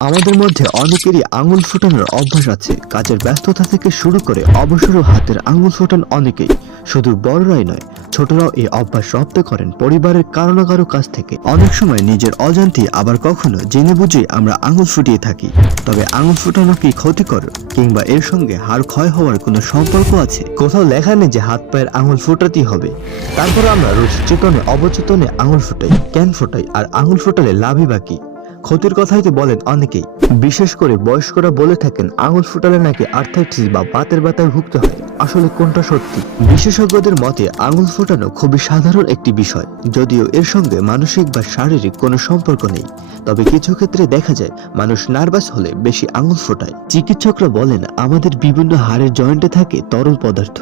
আমাদের মধ্যে অনেকেরই আঙুল ফোটানোর অভ্যাস আছে। কাজের ব্যস্ততা থেকে শুরু করে অবসরও হাতের আঙুল ফোটান অনেকেই। শুধু বড়রাই নয়, ছোটরাও এই অভ্যাস রপ্ত করেন পরিবারের কারো না কারো কাছ থেকে। অনেক সময় নিজের অজান্তে, আবার কখনো জেনে বুঝে আমরা আঙুল ফুটিয়ে থাকি। তবে আঙুল ফোটানো কি ক্ষতিকর, কিংবা এর সঙ্গে হাড় ক্ষয় হওয়ার কোনো সম্পর্ক আছে? কোথাও লেখা নেই যে হাত পায়ের আঙুল ফোটাতেই হবে। তারপর আমরা রোজ চেতনে অবচেতনে আঙুল ফোটাই। কেন ফোটাই, আর আঙুল ফোটালে লাভই বাকি? ক্ষতির কথাই তো বলেন অনেকেই। বিশেষ করে বয়স্করা বলে থাকেন আঙুল ফুটালে নাকি আর্থাইটিস বা বাতের ব্যথায় ভুগতে হয়। আসলে কোনটা সত্যি? বিশেষজ্ঞদের মতে আঙুল ফোটানো খুবই সাধারণ একটি বিষয়, যদিও এর সঙ্গে মানসিক বা শারীরিক কোনো সম্পর্ক নেই। তবে কিছু ক্ষেত্রে দেখা যায় মানুষ নার্ভাস হলে বেশি আঙুল ফোটায়। চিকিৎসকরা বলেন আমাদের বিভিন্ন হাড়ের জয়েন্টে থাকে তরল পদার্থ।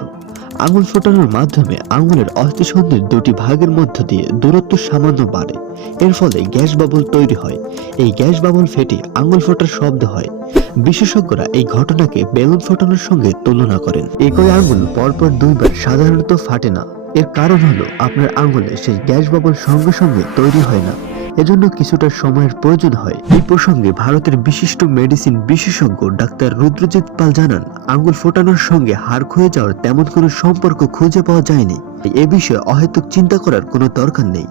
আঙুল ফোটানোর মাধ্যমে আঙুলের অস্থিসন্ধির দুটি ভাগের মধ্য দিয়ে দূরত্ব সামান্য বাড়ে। এর ফলে গ্যাস বাবল তৈরি হয়। এই গ্যাস বাবল ফেটে আঙুল ফোটার শব্দ হয়। বিশেষজ্ঞরা এই ঘটনাকে বেলুন ফোটানোর সঙ্গে তুলনা করেন। একই আঙুল পরপর দুইবার সাধারণত ফাটে না। এর কারণ হলো আপনার আঙুলে সেই গ্যাস বাবল সঙ্গে সঙ্গে তৈরি হয় না, এজন্য কিছুটা সময়ের প্রয়োজন হয়। এই প্রসঙ্গে ভারতের বিশিষ্ট মেডিসিন বিশেষজ্ঞ ডাক্তার রুদ্রজিৎ পাল জানান, আঙুল ফোটানোর সঙ্গে হাড় ক্ষয়ে যাওয়ার তেমন কোনো সম্পর্ক খুঁজে পাওয়া যায়নি। এ বিষয়ে অহেতুক চিন্তা করার কোনো দরকার নেই।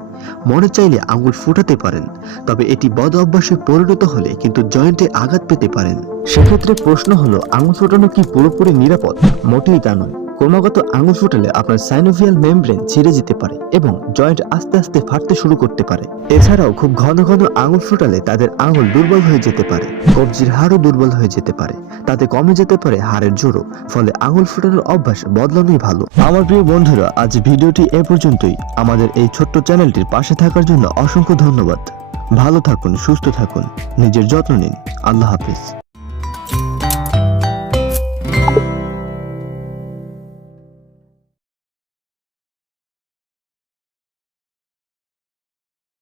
মনে চাইলে আঙুল ফোটাতে পারেন, তবে এটি বদ অভ্যাসে পরিণত হলে কিন্তু জয়েন্টে আঘাত পেতে পারেন। সেক্ষেত্রে প্রশ্ন হলো, আঙুল ফোটানো কি পুরোপুরি নিরাপদ? মোটেই তা নয়। ক্রমাগত আঙুল ফোটালে আপনার সাইনোভিয়াল মেমব্রেন ছিঁড়ে যেতে পারে এবং জয়েন্ট আস্তে আস্তে ফাটতে শুরু করতে পারে। এছাড়াও খুব ঘন ঘন আঙুল ফোটালে তাদের আঙুল দুর্বল হয়ে যেতে পারে, কবজির হাড়ও দুর্বল হয়ে যেতে পারে, তাতে কমে যেতে পারে হাড়ের জোরও। ফলে আঙুল ফোটানোর অভ্যাস বদলানোই ভালো। আমার প্রিয় বন্ধুরা, আজ ভিডিওটি এ পর্যন্তই। আমাদের এই ছোট্ট চ্যানেলটির পাশে থাকার জন্য অসংখ্য ধন্যবাদ। ভালো থাকুন, সুস্থ থাকুন, নিজের যত্ন নিন। আল্লাহ হাফেজ।